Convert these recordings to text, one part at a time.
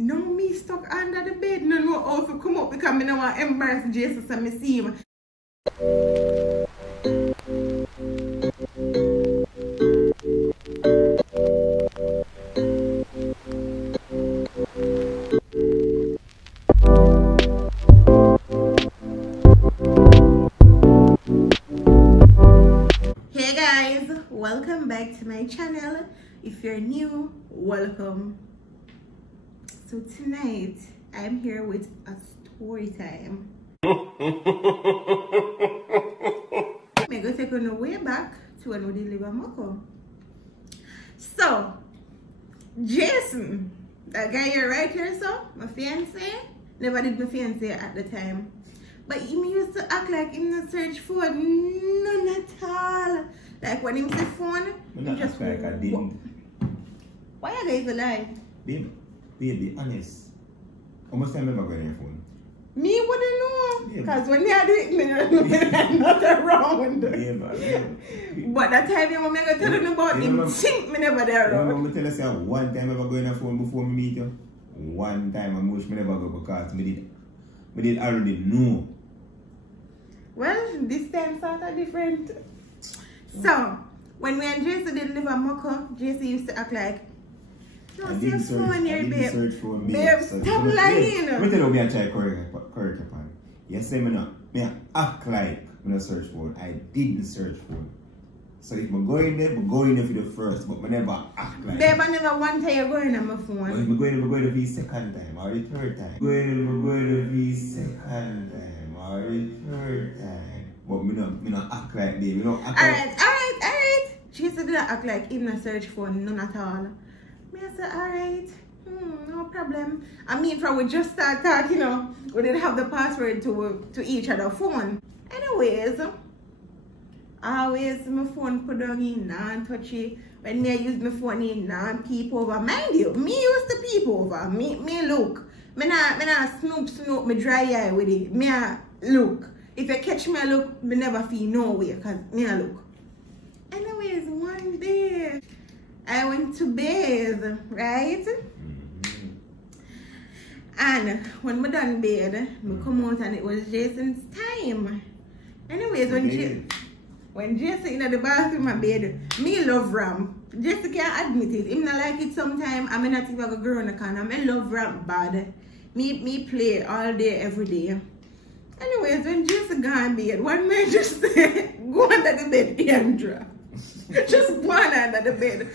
No me stuck under the bed. No know how to come up because I don't want to embarrass Jesus and me see him. Hey guys, welcome back to my channel. If you're new, welcome. So tonight I'm here with a story time. I'm going to take on the way back to when we live in Moko. So Jason, that guy here right here, so my fiancé, never did my fiancé at the time. But he used to act like him not search for none at all. Like when him say phone, he just like I didn't. Why are you guys lie? Babe, be honest. How much time have I got on your phone? Me wouldn't know. Because when they do it, I'm not around. But that time you want me to tell you about him, think me never there around. I'm tell you one time I ever go on your phone before me meet you. One time I wish me never go because me did already know. Well, this time sort of different. So, when we and Jason didn't live at Moko, Jason used to act like, no, see your phone here, babe. Babe, stop lying. Let me tell you, I try to correct upon. You say me not, me act like when I search phone. I didn't search phone. So if I go in there for the first, but I never act like. Babe, I never want to go in on my phone. But if I go in for the second time or the third time. Go in for the second time or the third time. But me not act like babe. Me not act alright. Jason didn't act like him not search phone, none at all. Me I said, alright, no problem. I mean, from we just start talking, we didn't have the password to each other phone. Anyways, always my phone put down in, non-touch it. When me use my phone in, non-peep over. Mind you, me used to peep over. Me look. Me not snoop me dry eye with it. Me look. If you catch me look, me never feel no way because me look. Anyways, one day, I went to bathe, right? And when I done bathe, I come out and it was Jason's time. Anyways, when Jason in the bathroom I bed, me love ramp. Jason can't admit it. Him not like it sometime. I'm not even a girl in the corner. I love ramp bad. Me play all day, every day. Anyways, when Jason gone bed, one man just say, go under the bed, Andra. Just go under the bed.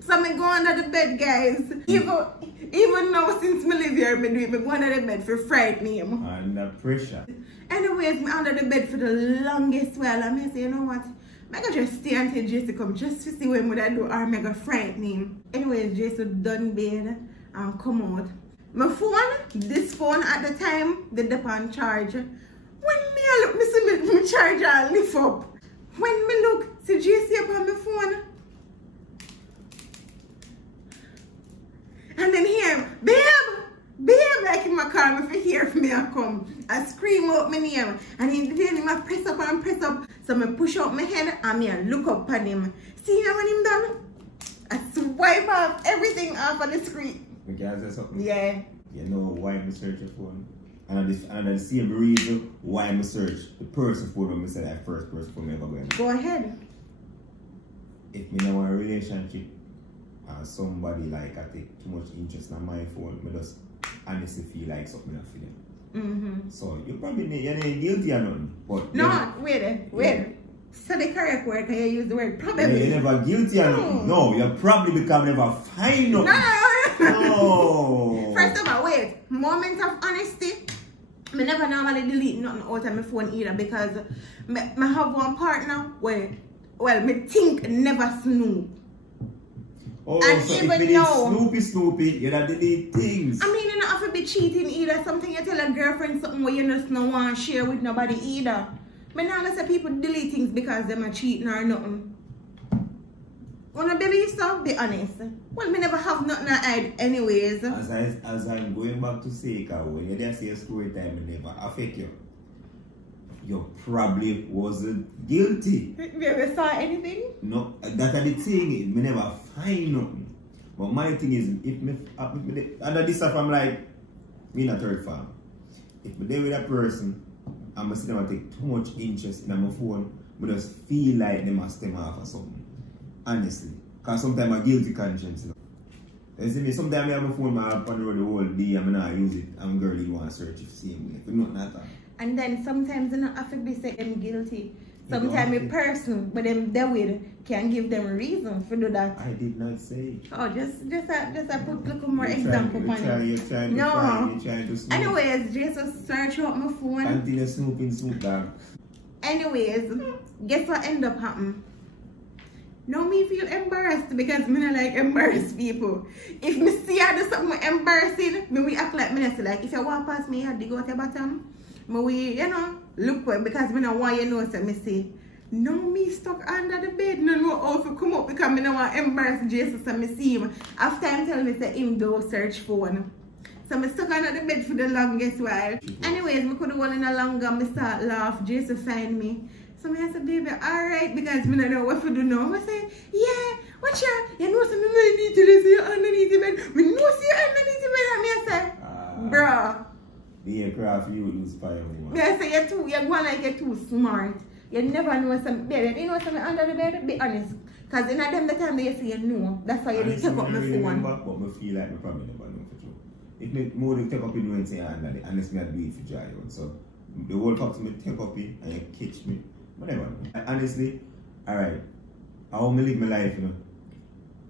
So I go under the bed, guys. Even now, since I live here, I go under the bed for frighten him. Under pressure. Anyways, I'm under the bed for the longest while. I say, you know what? I can just stay until Jason come just to see what I do or I go frighten him. Anyways, Jason done bed and come out. My phone, this phone at the time, the on charge. When me look, me see my charger lift up. When me look, see Jason upon my phone. And then here, babe, like in my car, if you hear from me, I come. I scream out my name. And in the day, I press up. So I push up my head and I look up at him. See how when him done? I swipe off everything off of the screen. Because there's something. Yeah. You know why I search your phone? And the same reason why I search the person phone when I said that first person phone ever going. Go ahead. If me know a relationship and somebody like I take too much interest in my phone, I just honestly feel like something I feel. So you probably you're guilty or nothing. But no, wait. So the correct word, can you use the word probably? You're never guilty or nothing. No, you probably become never fine. No. First of all, wait. Moment of honesty. I never normally delete nothing out of my phone either because I have one partner where, well, me think never snoop. Oh, and so even if it now, is Snoopy, you don't delete things. I mean, you don't have to be cheating either. Something you tell a girlfriend something where you just don't want to share with nobody either. But now let's say people delete things because them are cheating or nothing. Wanna believe so? Be honest. Well, me never have nothing to hide anyways. As I'm going back to say, when you just say a story time, it never affect you. you probably wasn't guilty. You ever saw anything? No, that's the thing. Me never find nothing. But my thing is, if me under this stuff, I'm like, me in a third farm. If me there with a person, I'm see them take too much interest in my phone, but just feel like they must stem off or something. Honestly, because sometimes I guilty conscience. You know? You see me, sometimes I have my phone, I have on the road the whole day, I'm not use it. I'm girl, you want to search it the same way. But not that. And then sometimes you don't have to be saying I'm guilty. Sometimes a person, but them there with can give them a reason for do that. I did not say. Oh, just a put little more example on it. You're trying no. To find, you're trying to snoop. Anyways, just search out my phone. Continue snoop dog. Anyways, guess what end up happening? Now me feel embarrassed because me not like embarrassed people. If me see I do something embarrassing, me we act like me not say like if you walk past me, I dig out your bottom. Me we, you know, look well because me not want you know so me say. No me stuck under the bed, no know how to come up because me not want embarrass Jesus and me see him. After him tell me say him do search phone. So me stuck under the bed for the longest while. Anyways, me could have gone in a longer, me start laugh, Jesus find me. So I said, baby, alright, because me don't know what to do now. I say, yeah, watch out. You know something I need to see you underneath the bed. We know see you underneath the bed. And me I say, bruh. The aircraft you lose fire. Me I say, you're going like you're too smart. You never know something, baby. You know something under the bed? Be honest. Because in them the time they say you know. That's why you need to take up my phone. Remember, but I feel like I probably never know for sure. If me more to take up in and say under it, unless me I do it for dry out. So the whole talk me take up it and you catch me. Whatever. Honestly, alright. How me live my life, you know.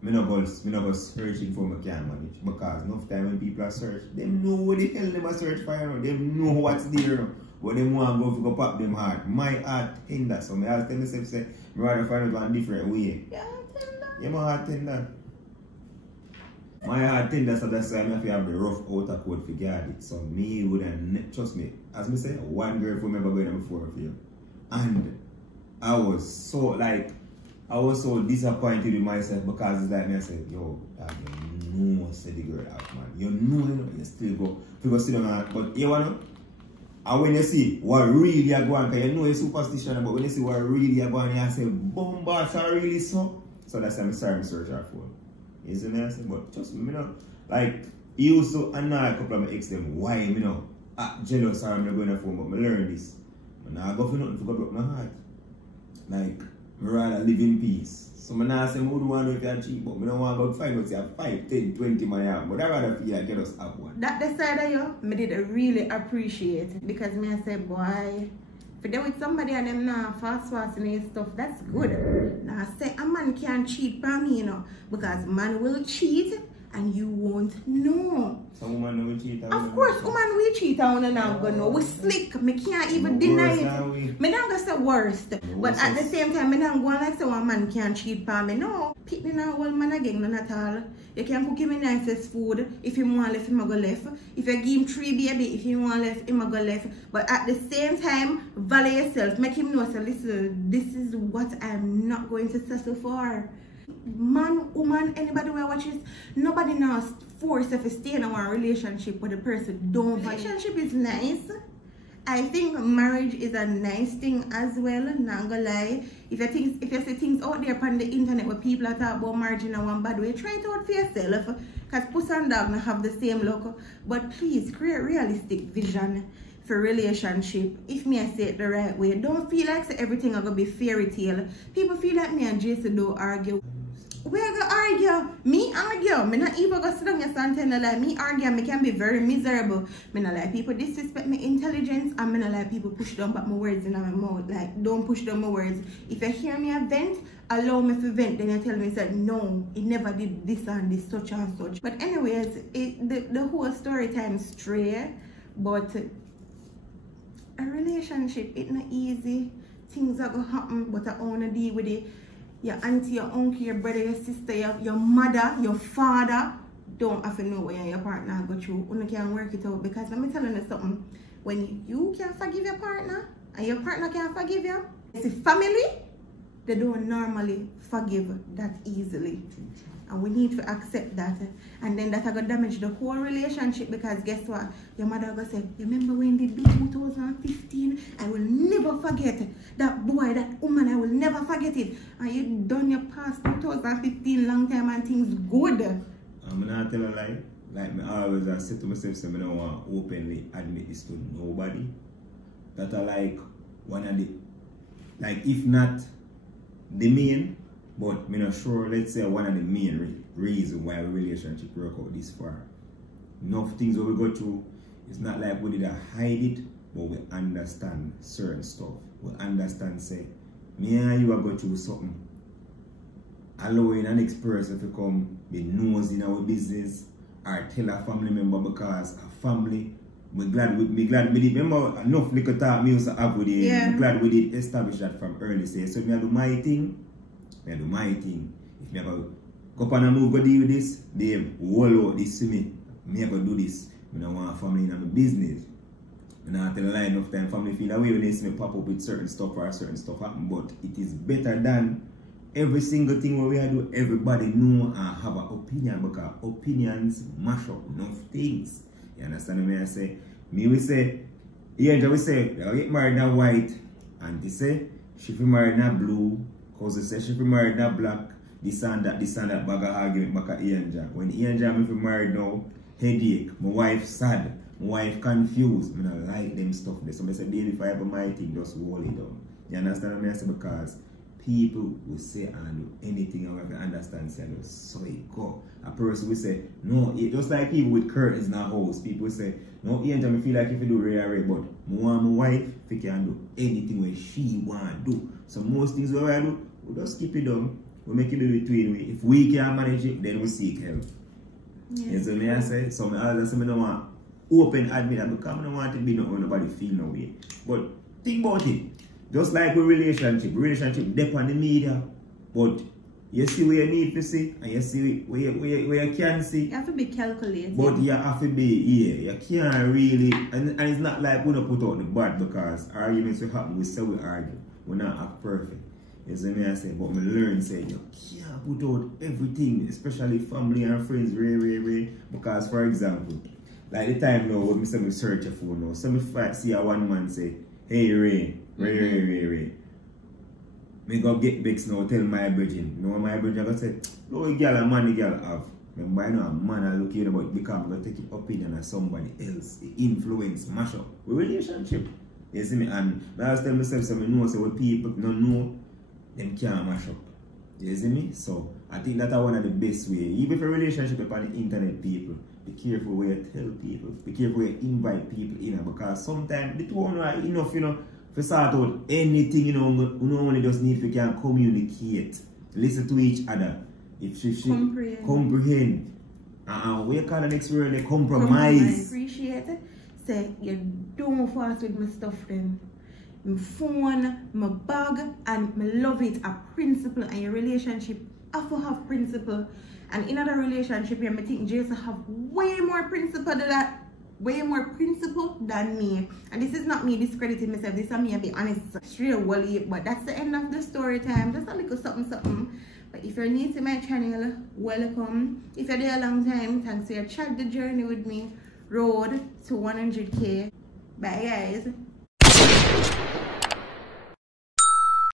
Me not go searching for my can manage. Because enough time when people are search, they know what the hell they are search for, you know. They know what's there, you know. But they want to go pop them heart. My heart tender. So I tell myself, say, I rather find it one different way. Yeah, tender. Yeah, my heart tender. My heart tender, so that's why I have to have the rough outer coat to guard it. So me wouldn't, trust me, as me say, one girl for me ever going before for you. And I was so disappointed with myself because it's like me I said, yo, you know say the girl out, man. You know, you still go sit down, but you wanna. And when you see what really are going, because you know it's superstition, but when you see what really are going, you say, bombas are really so. So that's why I'm sorry to search our phone. You see me I say, but trust me, you know, like, you used to annoy a couple of my ex them, why, you know, jealous or I'm not going to phone, but I learn this. Now I go for nothing to go broke my heart. Like, I rather live in peace. So I now say I would want to do it cheap, but I don't want to go find out say 5, 10, 20 my arm. But I rather feel like get us have one. That the side of you, I did really appreciate it. Because me I say, boy, if you're with somebody and them now fast and stuff, that's good. Now I say a man can't cheat for me, you know. Because man will cheat and you won't know. Some woman will cheat. Of course, woman will cheat and we not gonna know. We slick. Me can't even deny it. Me not gonna say worst. But at the same time, me not gonna like say one man can't cheat for me. No. Pick me now one man again, none at all. You can cook him nicest food. If you want left, him go left. If you give him 3 baby, if you want left, him go left. But at the same time, value yourself. Make him know, so listen, this is what I'm not going to settle for. Man, woman, anybody who watches, nobody now force if you stay in a relationship with a person. Don't. Relationship is nice. I think marriage is a nice thing as well, not gonna lie. If you see things out there on the internet where people are talking about marriage in a one bad way, try it out for yourself. Because puss and dog not have the same look. But please create realistic vision for relationship. If me I say it the right way, don't feel like everything are gonna be fairy tale. People feel like me and Jason don't argue. We're gonna argue. Me argue. Me not even gonna sit down your son tell like me argue. Me can be very miserable. Me not like people disrespect my intelligence, and me not like people push down back my words in my mouth. Like, don't push down my words. If you hear me a vent, allow me to vent. Then you tell me that no, it never did this and this, such and such. But anyways, the whole story time stray. But a relationship, it's not easy. Things are gonna happen, but I wanna deal with it. Your auntie, your uncle, your brother, your sister, your mother, your father don't have to know where your partner go through. You can work it out, because let me tell you something. When you can forgive your partner and your partner can't forgive you, it's a family, they don't normally forgive that easily. And we need to accept that. And then that are going to damage the whole relationship, because guess what? Your mother going to say, remember when they do 2015? I will never forget that boy, that woman, I will never forget it. And you done your past 2015 long time and things good. I'm not tell a lie. Like me always I say to myself, so I don't want to openly admit this to nobody. That are like one of the, like if not the main, but me not sure, let's say one of the main reasons why our relationship work out this far. Enough things that we go through, it's not like we did hide it, but we understand certain stuff. We understand, say, me and you are going through something. Allowing an next person to come be nosy in our business or tell a family member, because a family, me glad we did. Remember enough little talk me used to have with it. Yeah. I'm glad we did establish that from early stage. So me I do my thing. If me I go up and move, go deal with this, babe, wall out this to me. Me I go do this. I don't want a family in my business. I don't tell a lie enough time family feel away when they see me pop up with certain stuff or certain stuff happen. But it is better than every single thing where we do, everybody know and have an opinion, because opinions mash up enough things. You understand what I say? Me we say, Angel we say, they'll get married in white, and they say, she be married in blue, because they say she be married in black, this and that bag of argument back at Angel. When Angel me be married now, headache, my wife sad, my wife confused, I don't like them stuff there. So I say, baby, if I ever my thing, just hold it down. You understand what I say? Because people will say and do anything and we have to understand, say, so it go. A person will say, no, it just like people with curtains in a house, people will say, no, Angel, I feel like if you do rare, but I want my wife, if you can do anything where she want to do. So most things we do, we just keep it down, we make it in between. If we can manage it, then we seek help. Yeah. You see what I say? So I always say, I don't want open admit that, because I don't want to be nobody feel no way. But think about it. Just like with relationship depend on the media, but you see where you need to see, and you see where you can see. You have to be calculated. But you have to be, yeah, you can't really, and it's not like we don't put out the bad, because arguments will happen, we say we argue, we're not act perfect. You see me I say, but me learn say, you can't put out everything, especially family and friends, because for example, like the time now when I say me search a phone now, so me see a one man say, hey Ray, me go get Bex now, tell my virgin. No, my virgin go say, no, girl a man, the girl have. Remember, I know a man I look in about because I'm going to take your opinion of somebody else. The influence, mash up. We relationship. You see me? And I always tell myself, so I know, so when people don't know, them can't mash up. You see me? So, I think that's one of the best ways. Even for relationship upon the internet, people, be careful where you tell people. Be careful where you invite people in. Because sometimes the two are enough, you know, to sort out anything, you know only just need to can communicate, listen to each other. If she comprehend. We call the next word, compromise. Appreciate it. Say, you don't fast with my stuff then. My phone, my bag, and I love it. A principle, and your relationship have to have principle. And in other relationship, I think Jason have way more principle than that. Way more principle than me. And this is not me discrediting myself. This is me, I'll be honest, straight away. But that's the end of the story time. Just a little something. But if you're new to my channel, welcome. If you're there a long time, thanks for your chat the journey with me. Road to 100K. Bye guys.